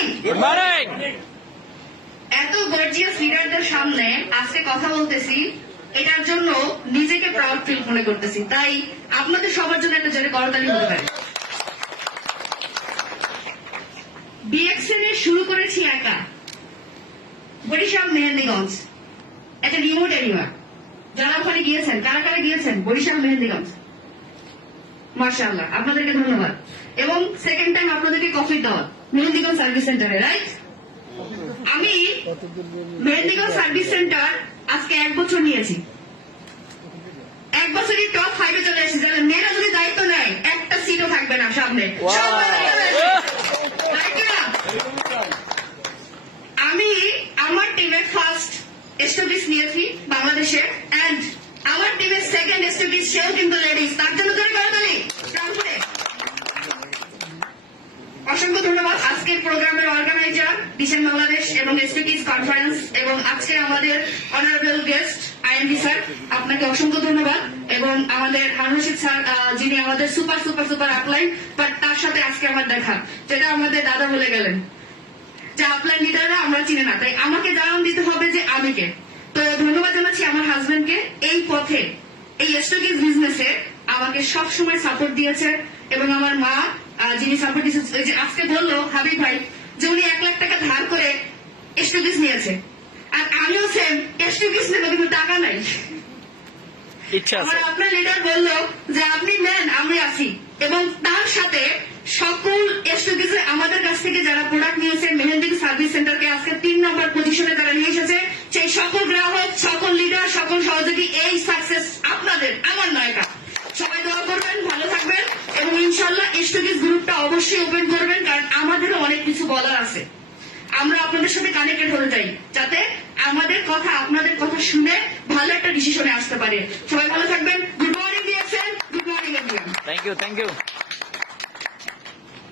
Morning. Good morning. এত gorgeous লিডারদের সামনে আজকে কথা বলতেছি, এটার জন্য নিজেকে প্রাউড ফিল মনে করতেছি। তাই আপনাদের সবার জন্য একটা জোরে করতালি হতে পারে। বিএক্সএন এর শুরু করেছি একা, বরিশাল মেহেন্দিগঞ্জ, একটা রিমোট এরিয়া। যারা ওখানে গিয়েছেন, কারা কারা গিয়েছেন বরিশাল মেহেন্দিগঞ্জ? মাশাআল্লাহ, আপনাদেরকে ধন্যবাদ। এবং সেকেন্ড টাইম আপনাদেরকে কফি দেওয়া মেহেন্দিগঞ্জ সার্ভিস সেন্টারে, রাইট? আমি মেহেন্দিগঞ্জ সার্ভিস সেন্টার আজকে 1 বছর নিয়েছি। 1 বছরই টপ 5 চলে এসেছি। যারা মেয়েরা যদি দায়িত্ব নেয়, একটা সিটও থাকবে না সামনে। আমি আমার টিমের ফার্স্ট এস্টাবলিশ নিয়েছি বাংলাদেশে, এন্ড আমার টিমের সেকেন্ড এস্টাবলিশ সেও কিন্তু লেডিস। তার জন্য ধরে করতালি। অসংখ্য ধন্যবাদ আজকের প্রোগ্রামের অর্গানাইজার ডিসেন বাংলাদেশ এবং এসপিটিস কনফারেন্স, এবং আজকে আমাদের অনারেবল গেস্ট আইএনডি স্যার, আপনাকে অসংখ্য ধন্যবাদ। এবং আমাদের হারুন রশিদ স্যার, যিনি আমাদের super super super upline, but তার সাথে আজকে আমার দেখা, যেটা আমাদের দাদা বলে গেলেন যে আপলাইন লিডাররা আমরা চিনি না, তাই আমাকে জানান দিতে হবে যে আমি কে। তো ধন্যবাদ জানাচ্ছি আমার হাজবেন্ডকে। এই পথে, এই এস্টোকিস বিজনেসে আমাকে সবসময় সাপোর্ট দিয়েছে, এবং আমার মা, যিনি সাপোর্ট দিয়েছে, যে আজকে বললো হাবিব ভাই যে উনি 1 লাখ টাকা ধার করে এস্টোকিস নিয়েছে, আর আমিও সেম এস্টোকিস নেবো, কিন্তু টাকা নাই। আমার আপনার লিডার বললো যে আপনি নেন, আমি আছি। এবং তার সাথে সকল এস্টোকিসে আমাদের কাছ থেকে যারা প্রোডাক্ট নিয়েছে, মেহেন্দি সার্ভিস সেন্টারকে আজকে 3 নম্বর পজিশনে যারা নিয়ে এসেছে, সেই সকল গ্রাহক, সকল লিডার, সকল সহযোগী, এই সাকসেস আপনাদের, আমার নয়। সবাই দোয়া করবেন, ভালো থাকবেন, এবং ইনশাল্লাহ এস্টোকিস গ্রুপটা অবশ্যই ওপেন করবেন, কারণ আমাদেরও অনেক কিছু বলার আছে। আমরা আপনাদের সাথে কানেক্টেড হতে চাই, যাতে আমাদের কথা, আপনাদের কথা শুনে ভালো একটা ডিসিশনে আসতে পারে। সবাই ভালো থাকবেন। Good morning DXN, good morning everyone. Thank you.